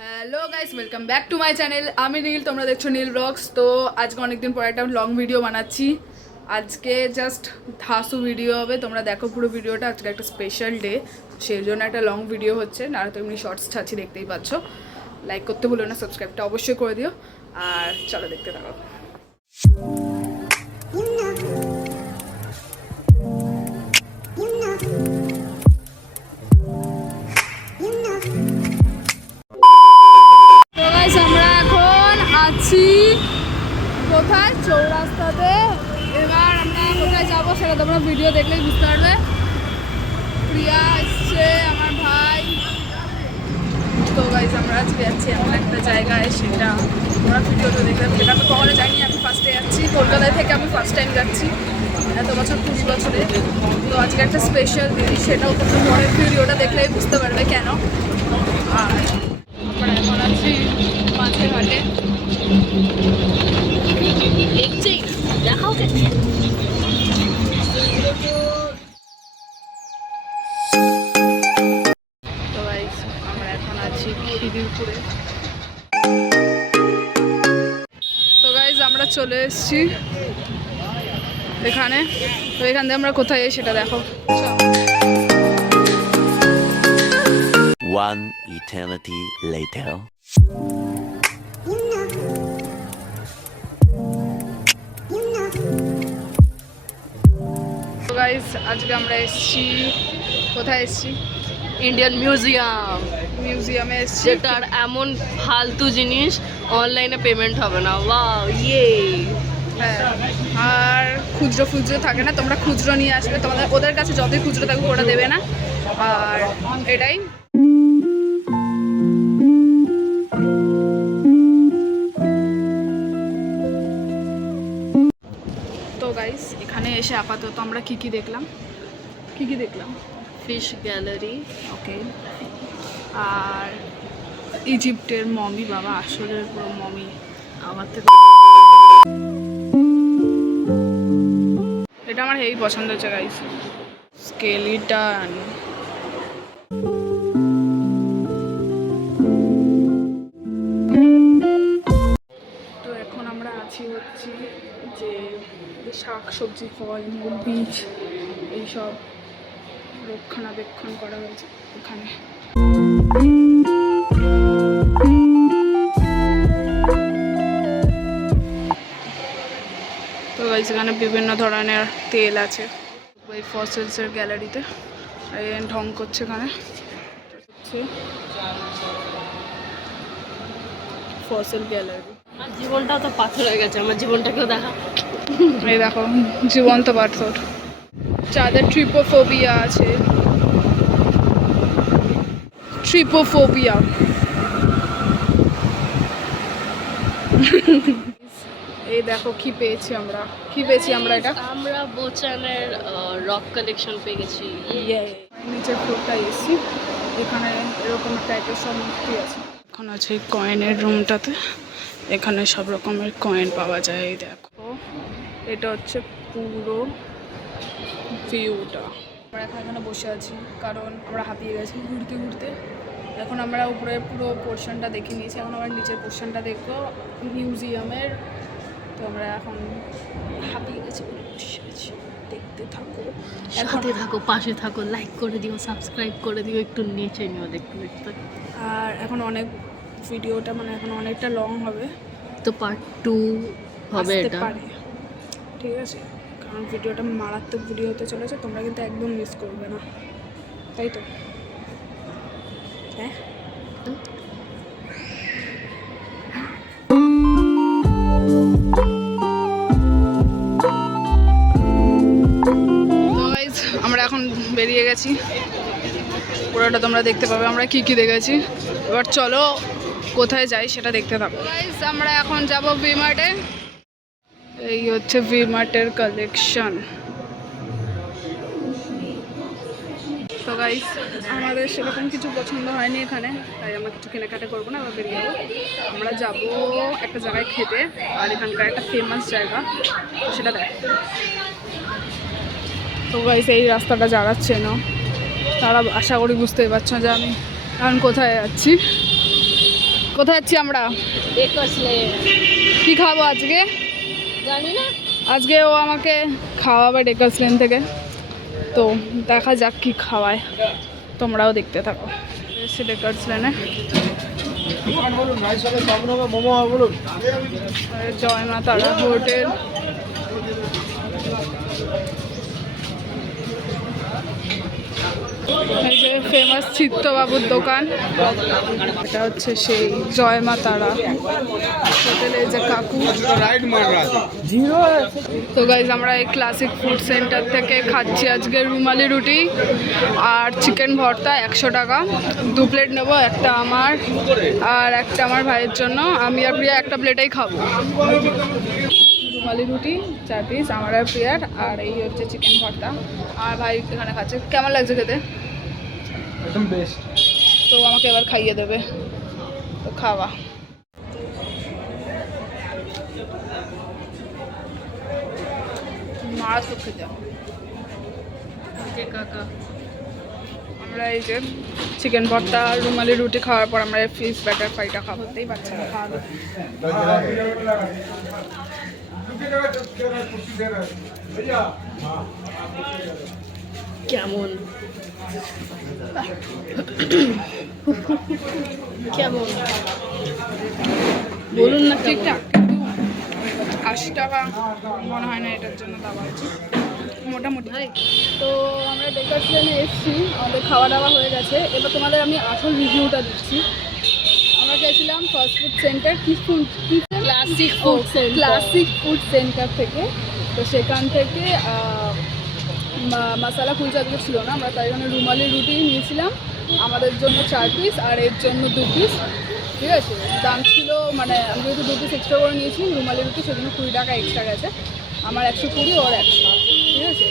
Hello guys, welcome back to my channel. আমি নীল, তোমরা দেখছো নীল ব্লগস। তো আজকে অনেকদিন পর একটা লং ভিডিও বানাচ্ছি। আজকে জাস্ট ধাসু ভিডিও হবে, তোমরা দেখো পুরো ভিডিওটা। আজকে একটা স্পেশাল ডে, সেই জন্য একটা লং ভিডিও হচ্ছে। না তো এমনি শর্টস ছাড়ছি, দেখতেই পাচ্ছ। লাইক করতে ভুলো না, সাবস্ক্রাইবটা অবশ্যই করে দিও। আর চলো দেখতে থাকো। আমরা এখন আছি কোথায়? চৌরাস্তাতে। এবার আমরা কোথায় যাবো সেটা তোমরা ভিডিও দেখলেই বুঝতে পারবে। প্রিয়া এসছে, আমার ভাই। তো গাইজ আমরা আজকে যাচ্ছি এমন একটা জায়গায়, সেটা তোমরা ভিডিওটা দেখলে, সেটা আমি কখনো যাইনি। আমি ফার্স্টে যাচ্ছি, কলকাতায় থেকে আমি ফার্স্ট টাইম যাচ্ছি এত বছর, 20 বছরে। তো আজকে একটা স্পেশাল দিন, সেটাও তোমরা পরের ভিডিওটা দেখলেই বুঝতে পারবে কেন। আর আমরা এখন আছি মাছের ঘাটে। তো গাইস আমরা এখন আছি খিদিরপুরে। তো গাইস আমরা চলে এসেছি এখানে। তো এখান থেকে আমরা কোথায় যাই সেটা দেখো। One eternity later. তো গাইস আজকে আমরা এসেছি, কোথায় এসেছি? ইন্ডিয়ান মিউজিয়ামে এসেছি। যেটার এমন ফালতু জিনিস অনলাইনে পেমেন্ট হবে না। ওয়াও, ইয়ে। হ্যাঁ, আর খুচরো থাকে না, তোমরা খুচরো নিয়ে আসবে। তোমাদের ওদের কাছে যতই খুচরো থাকুক ওরা দেবে না। আর এটাই। তো গাইস এখানে এসে আপাতত আমরা কি দেখলাম? Fish gallery. ওকে। আর ইজিপ্টের মমি, বাবা আসলের পুরো মমি আমার থেকে। এটা আমার হেভি পছন্দ হচ্ছে গাইস, স্কেলিটন। তো এখন আমরা আছি হচ্ছে যে শাক সবজি, ফল মূল, বীজ এইসব রক্ষণাবেক্ষণ করা হয়েছে এখানে। তো গাইস এখানে বিভিন্ন ধরনের তেল আছে ওই ফসিলসের গ্যালারিতে। ঢং করছে এখানে, ফসিল গ্যালারি। আমার জীবনটা তো পাথর হয়ে গেছে, আমার জীবনটাকেও দেখা। এই দেখো জীবন্ত পাথর। যাদের ট্রিপোফোবিয়া আছে, ট্রিপোফোবিয়া। এই দেখো কি পেয়েছি আমরা, এটা আমরা বোচানের রক কালেকশন পেয়ে গেছি। নিচের ফ্লোরটা এসি, এখানে এরকম টাইপের সব মূর্তি আছে। এখন আছে এই কয়েনের রুমটাতে, এখানে সব রকমের কয়েন পাওয়া যায়। এই দেখো এটা হচ্ছে পুরো ভিউটা। আমরা এখন এখানে বসে আছি কারণ আমরা হাঁপিয়ে গেছি ঘুরতে ঘুরতে। এখন আমরা উপরে পুরো পোর্শনটা দেখে নিয়েছি, এখন আমরা নিচের পোর্শনটা দেখবো মিউজিয়ামের। তো আমরা এখন হাঁপিয়ে গেছি, বসে আছি। দেখতে থাকো, সাথে থাকো, পাশে থাকো, লাইক করে দিও, সাবস্ক্রাইব করে দিও, একটু নিচে নিও দেখতে দেখতে। আর এখন অনেক ভিডিওটা মানে এখন অনেকটা লং হবে, তো পার্ট 2 হবে আসতে এটা। পারে, ঠিক আছে? কারণ ভিডিওটা মারাত্মক ভিডিও হতে চলেছে, তোমরা কিন্তু একদম মিস করবে না, তাই তো? হ্যাঁ। আমরা এখন বেরিয়ে গেছি, পুরোটা তোমরা দেখতে পাবে আমরা কি দেখেছি। এবার চলো কোথায় যাই সেটা দেখতে থাকো। গাইস আমরা এখন যাব ভি-মার্টে। এই হচ্ছে ভি-মার্টের কালেকশন। তো গাইস আমাদের সেরকম কিছু পছন্দ হয়নি এখানে, তাই আমরা কিছু কেনাকাটা করবো না, আবার বেরিয়ে যাবো। আমরা যাবো একটা জায়গায় খেতে, আর এখানকার একটা ফেমাস জায়গা, তো সেটা দেখ। তো গাইস এই রাস্তাটা যারা চেনো তারা আশা করি বুঝতেই পারছো যে আমি এখন কোথায় যাচ্ছি। কোথায় যাচ্ছি আমরা? কি খাবো আজকে জানি না। আজকে ও আমাকে খাওয়াবে ডেকার্স লেন থেকে, তো দেখা যাক কি খাওয়ায়, তোমরাও দেখতে থাকো। এসে ডেকার্স লেনে জয় মা তারা হোটেল। এই যে ফেমাস চিত্তবাবুর দোকান, এটা হচ্ছে সেই জয় মা তারা হোটেলে যে কাকু। তো গাইজ আমরা এই ক্লাসিক ফুড সেন্টার থেকে খাচ্ছি আজকে রুমালি রুটি আর চিকেন ভর্তা 100 টাকা। 2 প্লেট নেবো, একটা আমার আর একটা আমার ভাইয়ের জন্য। আমি আর প্রিয়া একটা প্লেটেই খাবো। রুমালি রুটি 4 পিস আমার আর প্রিয়ার, আর এই হচ্ছে চিকেন ভর্তা। আর ভাই এখানে খাচ্ছে। কেমন লাগছে খেতে? একদম বেস্ট। তো আমাকে এবার খাইয়ে দেবে, তো খাওয়া। মারাত্মক খেতে। কাকা আমরা এই যে চিকেন ভর্তা রুমালি রুটি খাওয়ার পর আমরা ফিশ ব্যাটার ফ্রাইটা খাবো। হতেই পারছে না খাওয়া দাওয়া। কেমন কেমন বলুন না। ঠিকঠাক, 80 টাকা মনে হয় না এটার জন্য দেওয়া হয়েছে মোটামুটি। তো আমরা ডেকার্স লেনে এসেছি, আমাদের খাওয়া দাওয়া হয়ে গেছে। এবার তোমাদের আমি আসল রিভিউটা দিচ্ছি। আমরা গেছিলাম fast food centre, classic food centre. Classic food centre থেকে। তো সেখান থেকে মশলা কুলচা দিকে ছিল না, আমরা তাই জন্য রুমালি রুটি নিয়েছিলাম আমাদের জন্য 4 পিস আর এর জন্য 2 পিস। ঠিক আছে, দাম ছিল মানে আমি যেহেতু 2 পিস এক্সট্রা করে নিয়েছি রুমালি রুটি, সেজন্য 20 টাকা এক্সট্রা গেছে। আমার 120 ওর 100। ঠিক আছে,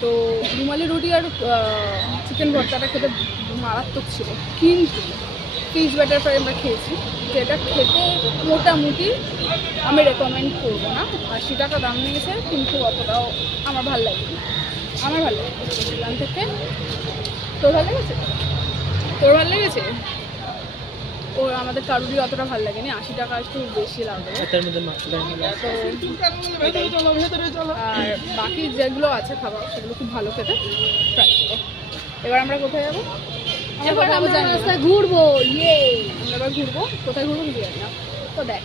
তো রুমালি রুটি আর চিকেন ভর্তাটা খেতে মারাত্মক ছিল। কিন্তু ফিশ ব্যাটার ফ্রাই আমরা খেয়েছি, যেটা খেতে মোটামুটি আমি রেকমেন্ড করবো না। 80 টাকা দাম নিয়েছে, কিন্তু অতটাও আমার ভালো লাগেনি। আমার ভালো লেগেছে সেখান থেকে। তোর ভালো লেগেছে? তোর ভালো লেগেছে? ওর আমাদের কারুরই অতটা ভালো লাগেনি। 80 টাকা একটু বেশি লাগবে। আর বাকি যেগুলো আছে খাবার সেগুলো খুব ভালো খেতে, ট্রাই করো। এবার আমরা কোথায় যাবো? এবার আমরা রাস্তায় ঘুরবো। আমরা এবার ঘুরবো, কোথায় ঘুরবো কিছু জানি না, তো দেখ।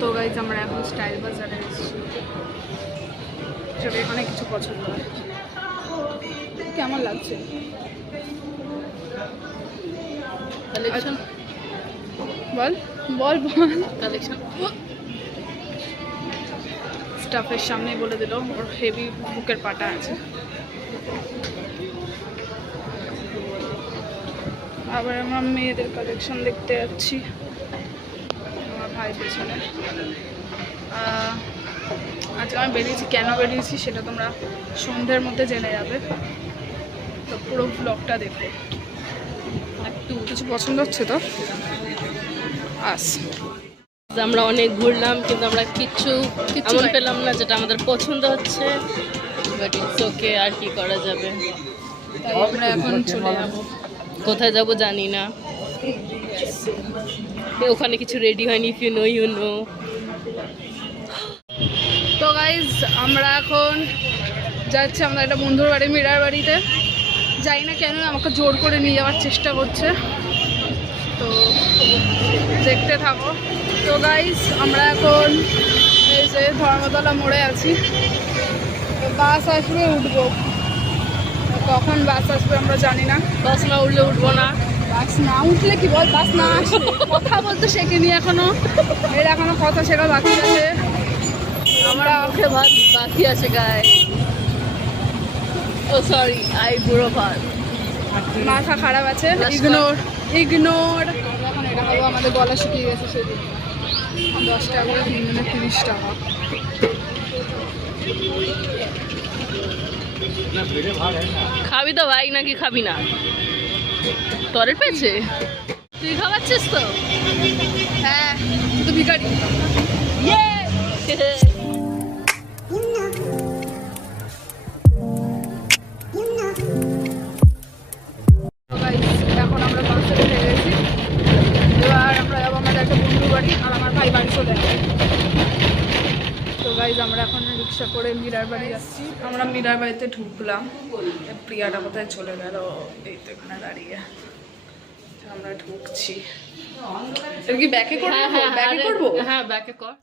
তো গাইজ আমরা এখন স্টাইল বাজারে এসেছি, সেটা অনেক কিছু পছন্দ হয়। কেমন লাগছে? কালেকশন বল বল বল। কালেকশন স্টাফের সামনেই বলে দিল ওর হেভি বুকের পাটা আছে। আবার আমরা মেয়েদের কালেকশন দেখতে যাচ্ছি, আমার ভাই পেছনে। আজকে আমি বেরিয়েছি, কেন বেরিয়েছি সেটা তোমরা সন্ধ্যের মধ্যে জেনে যাবে, তো পুরো ব্লগটা দেখো। একটু কিছু পছন্দ হচ্ছে তো আস। আমরা অনেক ঘুরলাম, কিন্তু আমরা কিচ্ছু এমন পেলাম না যেটা আমাদের পছন্দ হচ্ছে। বাট ইটস ওকে, আর কি করা যাবে। তাই আমরা এখন চলে যাবো। কোথায় যাব জানি না, ওখানে কিছু রেডি হয়নি। If you know you know. তো গাইজ আমরা এখন যাচ্ছি আমাদের একটা বন্ধুর বাড়ি, মীরার বাড়িতে। যাই না কেন আমাকে জোর করে নিয়ে যাওয়ার চেষ্টা করছে, তো দেখতে থাকো। তো গাইজ আমরা এখন এই যে ধর্মতলা মোড়ে আছি, বাস আসবে, উঠবো। কখন বাস আসবে আমরা জানি না। বাস না উঠলে উঠবো না। বাস না উঠলে কি বল, বাস না আসলে কথা বলতে শেখিনি এখনো, এর এখনো কথা শেখা বাকি আছে। আমরা মুখে ভাত বাকি আছে গায়ে। ও সরি, আই বুড়ো ভাত। মাথা খারাপ আছে, ইগনোর ইগনোর। এখন এটা খাবো, আমাদের গলা শুকিয়ে গেছে সেদিন। 10 টাকা করে 3 জনের 30 টাকা। খাবি তো ভাই, নাকি খাবি না? টয়লেট পেয়েছে? তুই খাওয়াচ্ছিস তো? হ্যাঁ, তুই তো ভিখারি। এখন আমরা বাসে উঠে গেছি, চলে আসে। তো গাইজ আমরা এখন রিক্সা করে মীরার বাড়ি যাচ্ছি। আমরা মীরার বাড়িতে ঢুকলাম, প্রিয়াটা কোথায় চলে গেল, এই তো এখানে দাঁড়িয়ে। আমরা ঢুকছি। কি ব্যাকে করবো? ব্যাকে করবো? হ্যাঁ ব্যাকে কর।